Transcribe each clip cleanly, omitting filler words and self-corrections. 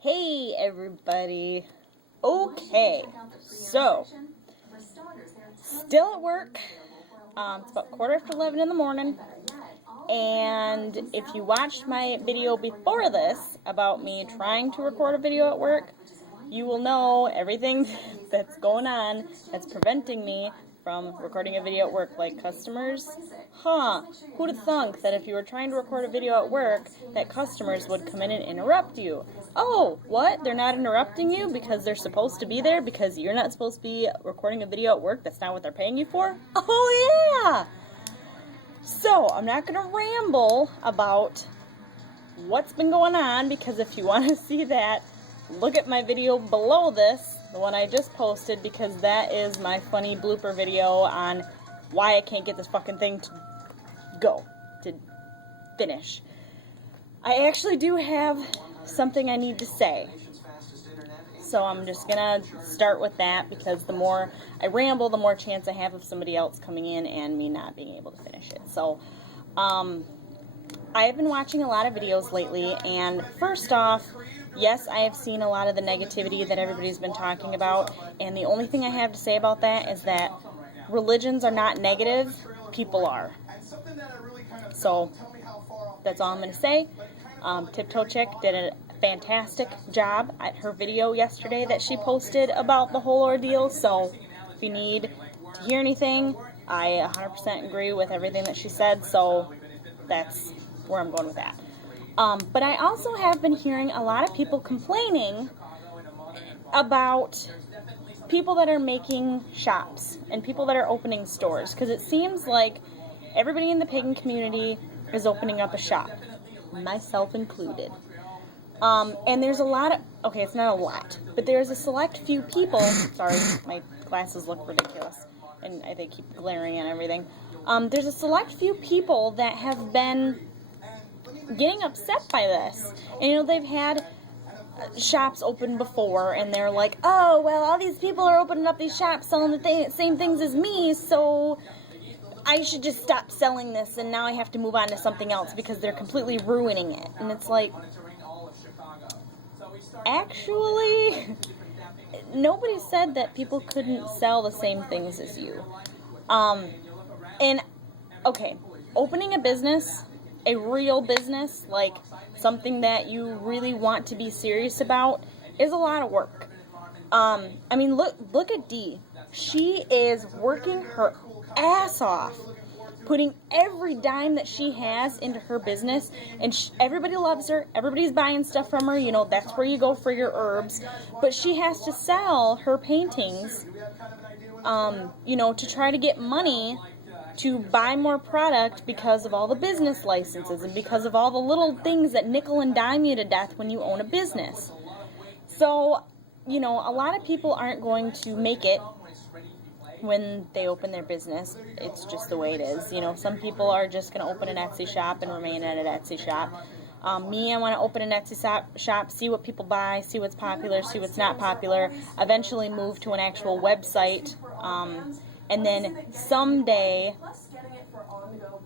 Hey everybody. Okay, so still at work. It's about 11:15 in the morning, and if you watched my video before this about me trying to record a video at work, you will know everything that's going on that's preventing me from recording a video at work, like customers. Who'd have thunk that if you were trying to record a video at work, that customers would come in and interrupt you? Oh, what? They're not interrupting you because they're supposed to be there because you're not supposed to be recording a video at work? That's not what they're paying you for? Oh, yeah! So, I'm not going to ramble about what's been going on, because if you want to see that, look at my video below this, the one I just posted, because that is my funny blooper video on why I can't get this fucking thing to finish. I actually do have something I need to say. So I'm just gonna start with that, because the more I ramble, the more chance I have of somebody else coming in and me not being able to finish it. So, I have been watching a lot of videos lately, and first off, yes, I have seen a lot of the negativity that everybody's been talking about, and the only thing I have to say about that is that religions are not negative, people are. So, that's all I'm going to say. Tiptoe Chick did a fantastic job at her video yesterday that she posted about the whole ordeal, so if you need to hear anything, I 100% agree with everything that she said, so that's where I'm going with that. But I also have been hearing a lot of people complaining about people that are making shops and people that are opening stores, because it seems like everybody in the pagan community is opening up a shop, myself included. And there's a lot of, okay, it's not a lot, but there's a select few people, sorry, my glasses look ridiculous, and they keep glaring and everything. There's a select few people that have been getting upset by this. And, they've had shops open before, and they're like, oh, well, all these people are opening up these shops selling the same things as me, so I should just stop selling this, and now I have to move on to something else because they're completely ruining it. And it's like, actually, nobody said that people couldn't sell the same things as you. And, okay, opening a business, a real business, like something that you really want to be serious about, is a lot of work. I mean, look at Dee. She is working her ass off, putting every dime that she has into her business, and everybody loves her, everybody's buying stuff from her, that's where you go for your herbs, but she has to sell her paintings, to try to get money to buy more product because of all the business licenses and because of all the little things that nickel and dime you to death when you own a business. So, a lot of people aren't going to make it when they open their business. It's just the way it is. Some people are just going to open an Etsy shop and remain at an Etsy shop. Me, I want to open an Etsy shop, see what people buy, see what's popular, see what's not popular, eventually move to an actual website, and then someday,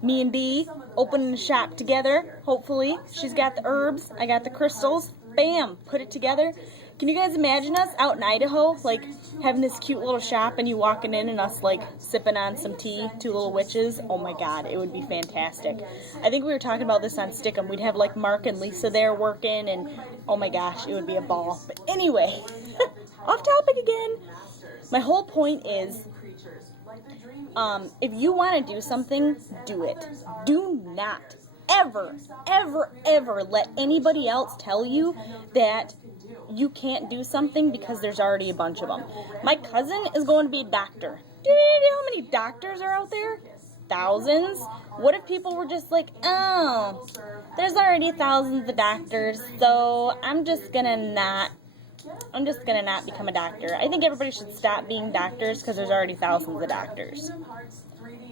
me and Dee open a shop together, hopefully. She's got the herbs, I got the crystals, bam, put it together. Can you guys imagine us out in Idaho, like, having this cute little shop and you walking in and us, like, sipping on some tea, two little witches? Oh my god, it would be fantastic. I think we were talking about this on Stickum. We'd have, like, Mark and Lisa there working, and oh my gosh, it would be a ball. But anyway, off topic again. My whole point is, if you want to do something, do it. Do not ever, ever, ever let anybody else tell you that you can't do something because there's already a bunch of them. My cousin is going to be a doctor. Do you know how many doctors are out there? Thousands. What if people were just like, oh, there's already thousands of doctors, so I'm just gonna not become a doctor. I think everybody should stop being doctors because there's already thousands of doctors.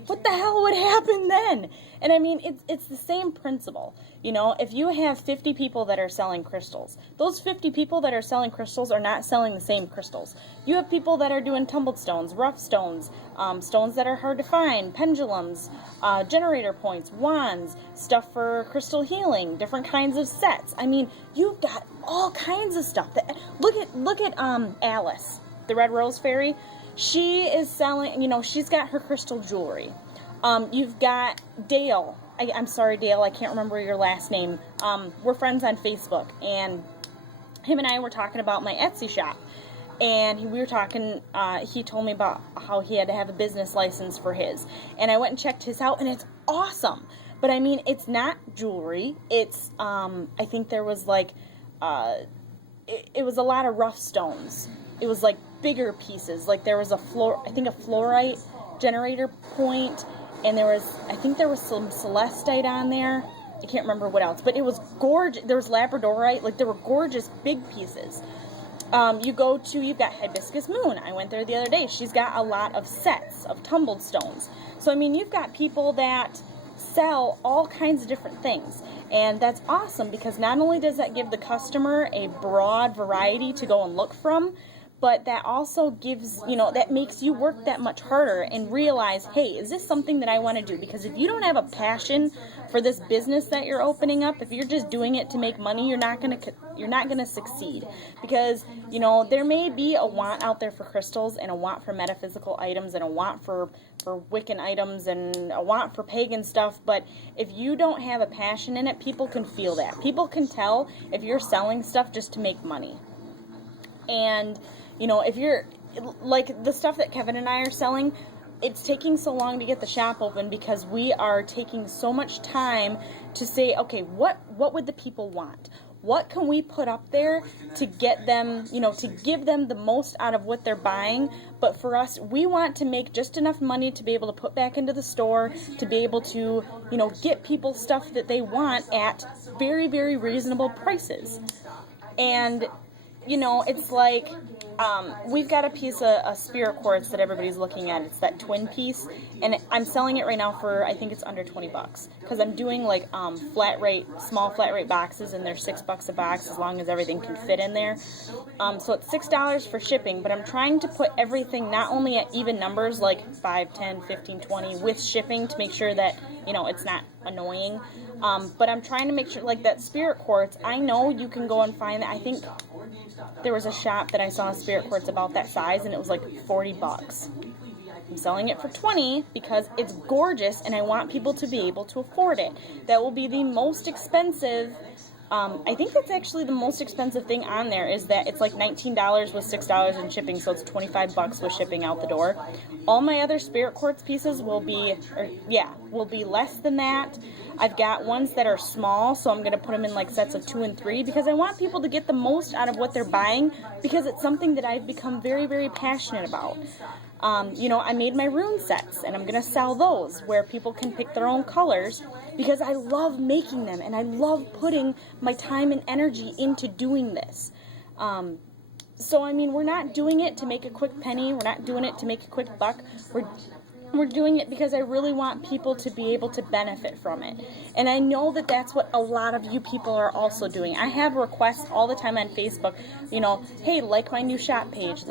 What the hell would happen then? And I mean, it's the same principle. You know, if you have 50 people that are selling crystals, those 50 people that are selling crystals are not selling the same crystals. You have people that are doing tumbled stones, rough stones, stones that are hard to find, pendulums, generator points, wands, stuff for crystal healing, different kinds of sets. I mean, you've got all kinds of stuff. Look at Alice, the Red Rose Fairy. She is selling, you know, she's got her crystal jewelry. You've got Dale. I'm sorry, Dale, I can't remember your last name. We're friends on Facebook, and him and I were talking about my Etsy shop. And we were talking, he told me about how he had to have a business license for his. And I went and checked his out, and it's awesome. But I mean, it's not jewelry. It's, I think there was like, it was a lot of rough stones. It was like bigger pieces. Like there was a fluorite generator point, and I think there was some celestite on there. I can't remember what else, but it was gorgeous. There was labradorite. Like there were gorgeous big pieces. You've got Hibiscus Moon. I went there the other day. She's got a lot of sets of tumbled stones. So I mean, you've got people that sell all kinds of different things. And that's awesome, because not only does that give the customer a broad variety to go and look from, but that also gives, you know, that makes you work that much harder and realize, hey, is this something that I want to do? Because if you don't have a passion for this business that you're opening up, if you're just doing it to make money, you're not going to succeed. Because, you know, there may be a want out there for crystals, and a want for metaphysical items, and a want for Wiccan items, and a want for pagan stuff, but if you don't have a passion in it, people can feel that. People can tell if you're selling stuff just to make money. And you know, if you're, like the stuff that Kevin and I are selling, it's taking so long to get the shop open because we are taking so much time to say, okay, what would the people want? What can we put up there to get them, you know, to give them the most out of what they're buying? But for us, we want to make just enough money to be able to put back into the store, to be able to, you know, get people stuff that they want at very, very reasonable prices. And, you know, it's like, we've got a piece of spirit quartz that everybody's looking at. It's that twin piece, and I'm selling it right now for, I think it's under $20, because I'm doing like small flat rate boxes, and they're $6 a box as long as everything can fit in there. So it's $6 for shipping, but I'm trying to put everything not only at even numbers like 5, 10, 15, 20 with shipping to make sure that, you know, it's not annoying. But I'm trying to make sure, like that spirit quartz, I know you can go and find that. I think there was a shop that I saw a spirit quartz about that size, and it was like $40. I'm selling it for $20 because it's gorgeous, and I want people to be able to afford it. That will be the most expensive. I think that's actually the most expensive thing on there, is that it's like $19 with $6 in shipping, so it's $25 with shipping out the door. All my other spirit quartz pieces will be less than that. I've got ones that are small, so I'm going to put them in like sets of 2 and 3 because I want people to get the most out of what they're buying, because it's something that I've become very, very passionate about. You know, I made my rune sets, and I'm going to sell those where people can pick their own colors, because I love making them, and I love putting my time and energy into doing this. So, I mean, we're not doing it to make a quick penny. We're not doing it to make a quick buck. We're doing it because I really want people to be able to benefit from it. And I know that that's what a lot of you people are also doing. I have requests all the time on Facebook, you know, hey, like my new shop page,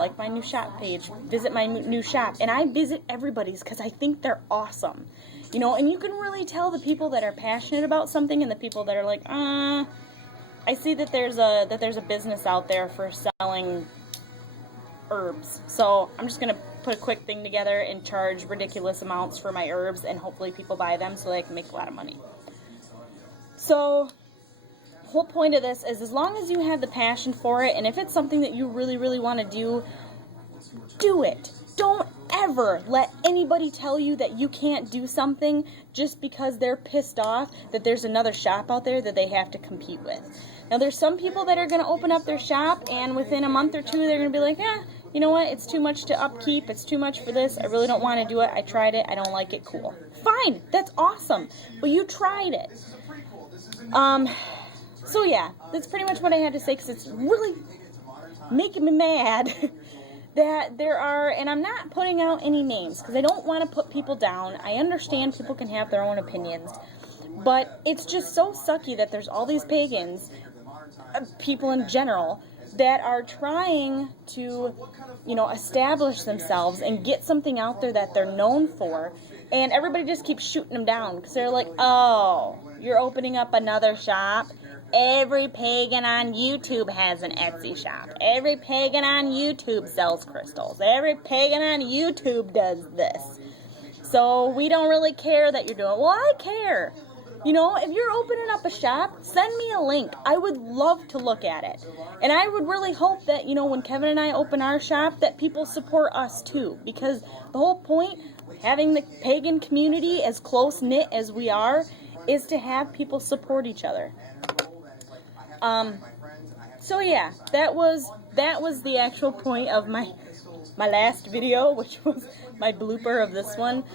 visit my new shop. And I visit everybody's because I think they're awesome. You know, and you can really tell the people that are passionate about something and the people that are like, I see that there's a business out there for selling herbs. So I'm just going to put a quick thing together and charge ridiculous amounts for my herbs, and hopefully people buy them so they can make a lot of money. So the whole point of this is, as long as you have the passion for it, and if it's something that you really, really want to do it. Don't ever let anybody tell you that you can't do something just because they're pissed off that there's another shop out there that they have to compete with. Now, there's some people that are going to open up their shop, and within a month or two, they're going to be like, you know what, it's too much to upkeep, it's too much for this, I really don't want to do it, I tried it, I don't like it, cool. Fine, that's awesome, but you tried it. So yeah, that's pretty much what I had to say, because it's really making me mad that there are, and I'm not putting out any names because I don't want to put people down. I understand people can have their own opinions, but it's just so sucky that there's all these pagans, people in general, that are trying to, establish themselves and get something out there that they're known for, and everybody just keeps shooting them down because they're like, oh, you're opening up another shop? Every pagan on YouTube has an Etsy shop. Every pagan on YouTube sells crystals. Every pagan on YouTube does this. So we don't really care that you're doing it. Well, I care. If you're opening up a shop, send me a link. I would love to look at it. And I would really hope that, when Kevin and I open our shop, that people support us too. Because the whole point, having the pagan community as close-knit as we are, is to have people support each other. So yeah, that was the actual point of my last video, which was my blooper of this one,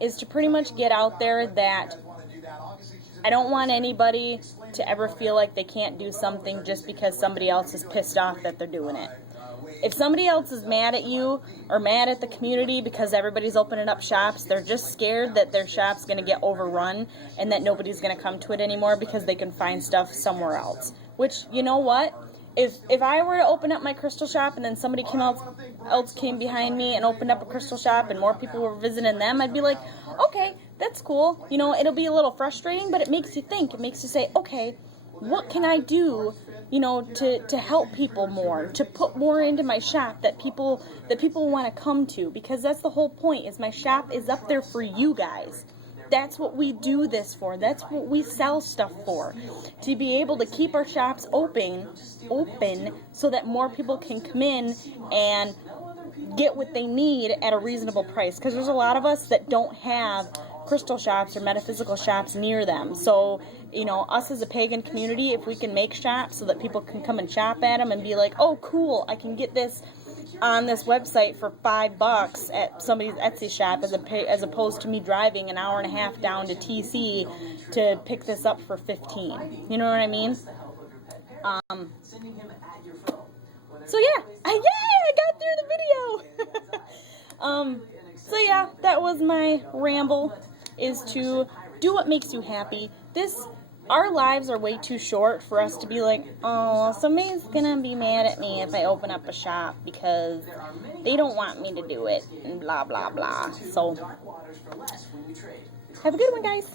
is to pretty much get out there that I don't want anybody to ever feel like they can't do something just because somebody else is pissed off that they're doing it. If somebody else is mad at you or mad at the community because everybody's opening up shops, they're just scared that their shop's going to get overrun and that nobody's going to come to it anymore because they can find stuff somewhere else. Which, you know what? If I were to open up my crystal shop and then somebody else came behind me and opened up a crystal shop and more people were visiting them, I'd be like, okay, that's cool. It'll be a little frustrating, but it makes you think. It makes you say, okay, what can I do, to help people more, to put more into my shop that people want to come to, because that's the whole point, is my shop is up there for you guys. That's what we do this for. That's what we sell stuff for. To be able to keep our shops open so that more people can come in and get what they need at a reasonable price. Because there's a lot of us that don't have crystal shops or metaphysical shops near them. So, us as a pagan community, if we can make shops so that people can come and shop at them and be like, oh, cool, I can get this on this website for $5 at somebody's Etsy shop as opposed to me driving an hour and a half down to TC to pick this up for $15. You know what I mean? So yeah, I got through the video. So yeah, that was my ramble, is to do what makes you happy. Our lives are way too short for us to be like, oh, somebody's gonna be mad at me if I open up a shop because they don't want me to do it, and blah, blah, blah. So, have a good one, guys.